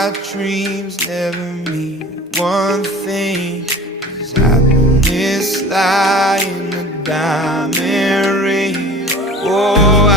our dreams never mean one thing. Cause happiness lie in a diamond ring. Oh,